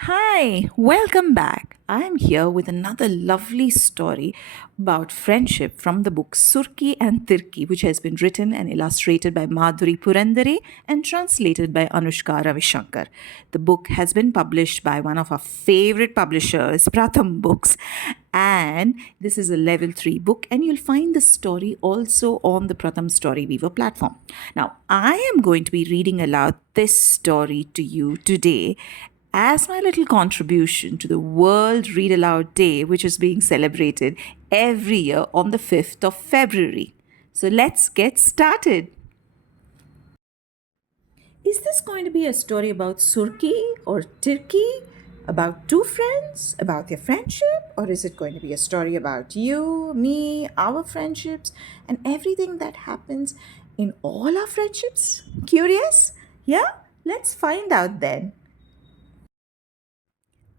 Hi, welcome back. I'm here with another lovely story about friendship from the book Surki and Tirki, which has been written and illustrated by Madhuri Purandare and translated by Anushka Ravishankar. The book has been published by one of our favorite publishers, Pratham Books, and this is a level 3 book, and you'll find the story also on the Pratham Story Weaver platform. Now, I am going to be reading aloud this story to you today as my little contribution to the World Read Aloud Day, which is being celebrated every year on the 5th of February. So let's get started. Is this going to be a story about Surki or Tirki? About two friends? About their friendship? Or is it going to be a story about you, me, our friendships, and everything that happens in all our friendships? Curious? Yeah? Let's find out then.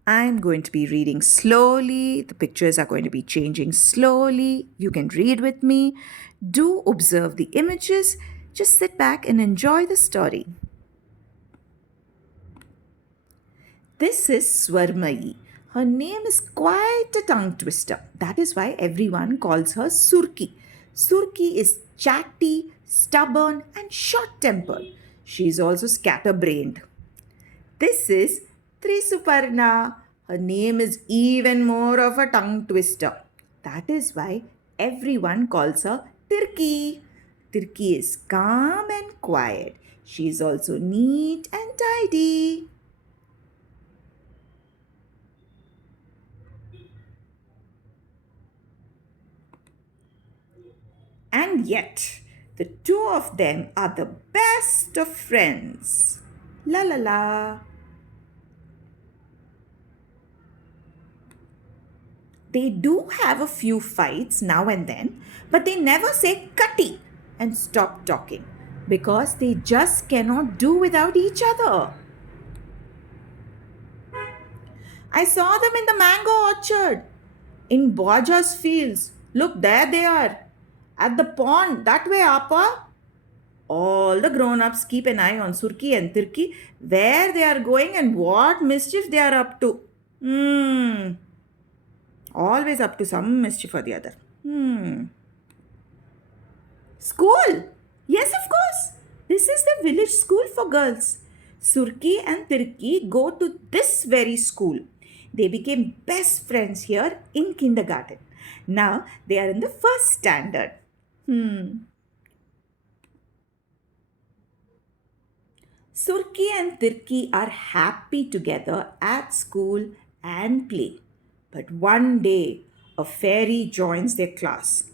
I'm going to be reading slowly. The pictures are going to be changing slowly. You can read with me. Do observe the images. Just sit back and enjoy the story. This is Swarmayi. Her name is quite a tongue twister. That is why everyone calls her Surki. Surki is chatty, stubborn, and short tempered. She is also scatterbrained. This is Trisuparna. Her name is even more of a tongue twister. That is why everyone calls her Tirki. Tirki is calm and quiet. She is also neat and tidy. And yet, the two of them are the best of friends. La la la. They do have a few fights now and then, but they never say cutty and stop talking because they just cannot do without each other. I saw them in the mango orchard, in Baja's fields. Look, there they are. At the pond, that way, Appa. All the grown ups keep an eye on Surki and Tirki, where they are going and what mischief they are up to. Hmm. Always up to some mischief or the other. School! Yes, of course. This is the village school for girls. Surki and Tirki go to this very school. They became best friends here in kindergarten. Now they are in the first standard. Surki and Tirki are happy together at school and play. But one day, a fairy joins their class.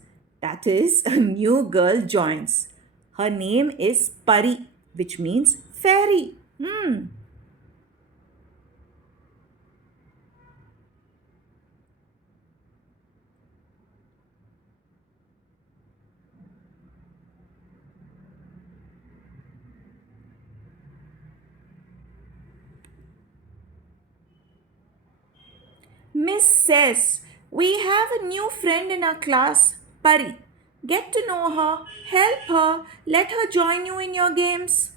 That is, a new girl joins. Her name is Pari, which means fairy. Miss says, we have a new friend in our class, Pari. Get to know her, help her, let her join you in your games.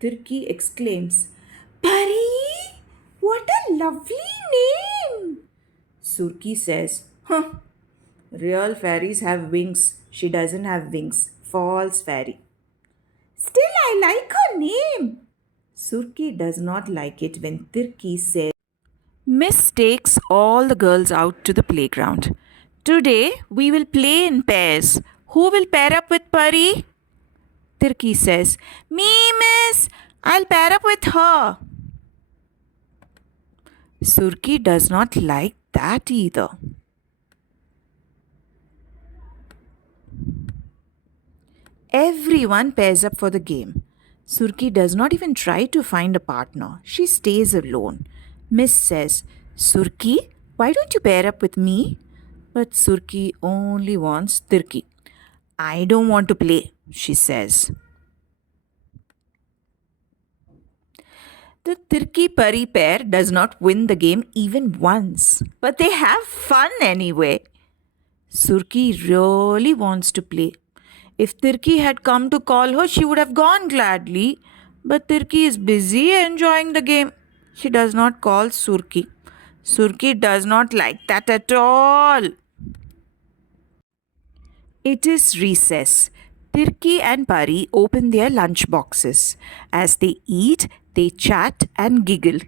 Tirki exclaims, Pari? What a lovely name! Surki says, huh, real fairies have wings. She doesn't have wings. False fairy. Still, I like her name. Surki does not like it when Tirki says, Miss takes all the girls out to the playground. Today we will play in pairs. Who will pair up with Pari? Tirki says, Me, miss. I'll pair up with her. Surki does not like that either. Everyone pairs up for the game. Surki does not even try to find a partner. She stays alone. Miss says, Surki, why don't you pair up with me? But Surki only wants Tirki. I don't want to play, she says. The Tirki Pari pair does not win the game even once, but they have fun anyway. Surki really wants to play. If Tirki had come to call her, she would have gone gladly. But Tirki is busy enjoying the game. She does not call Surki. Surki does not like that at all. It is recess. Tirki and Pari open their lunch boxes. As they eat, they chat and giggle.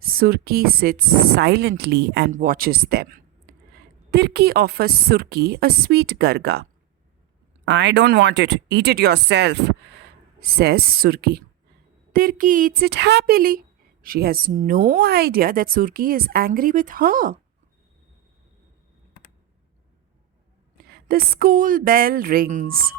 Surki sits silently and watches them. Tirki offers Surki a sweet garga. I don't want it. Eat it yourself, says Surki. Tirki eats it happily. She has no idea that Surki is angry with her. The school bell rings.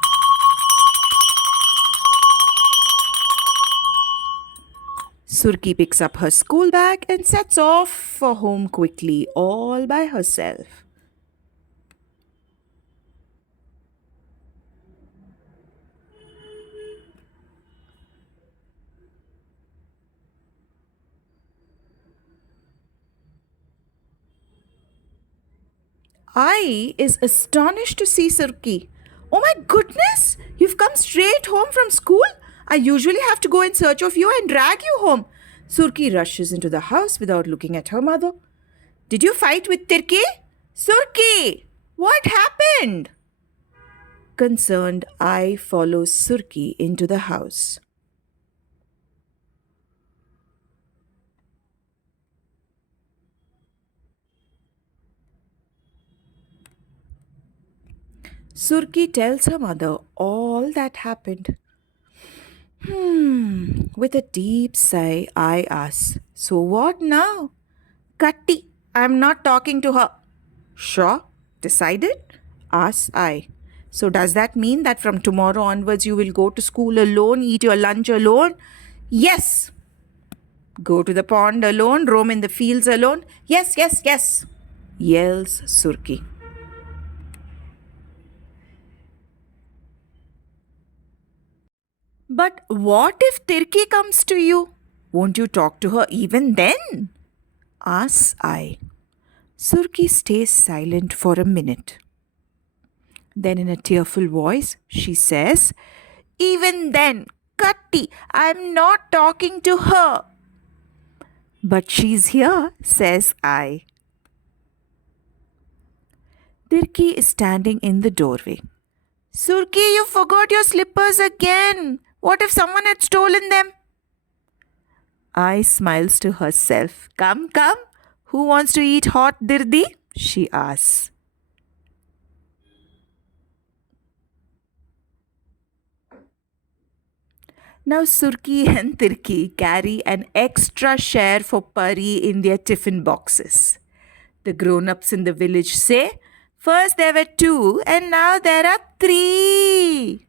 Surki picks up her school bag and sets off for home quickly, all by herself. I is astonished to see Surki. Oh my goodness! You've come straight home from school? I usually have to go in search of you and drag you home. Surki rushes into the house without looking at her mother. Did you fight with Tirki? Surki! What happened? Concerned, I follow Surki into the house. Surki tells her mother all that happened. With a deep sigh, I ask, so what now? Katti, I'm not talking to her. Sure, decided? Asks I. So does that mean that from tomorrow onwards you will go to school alone, eat your lunch alone? Yes. Go to the pond alone, roam in the fields alone? Yes, yes, yes, yells Surki. But what if Tirki comes to you? Won't you talk to her even then? Asks I. Surki stays silent for a minute. Then, in a tearful voice, she says, even then, Katti, I'm not talking to her. But she's here, says I. Tirki is standing in the doorway. Surki, you forgot your slippers again. What if someone had stolen them? I smiles to herself. Come, come. Who wants to eat hot dirdi? She asks. Now Surki and Tirki carry an extra share for Pari in their tiffin boxes. The grown-ups in the village say, first there were two and now there are three.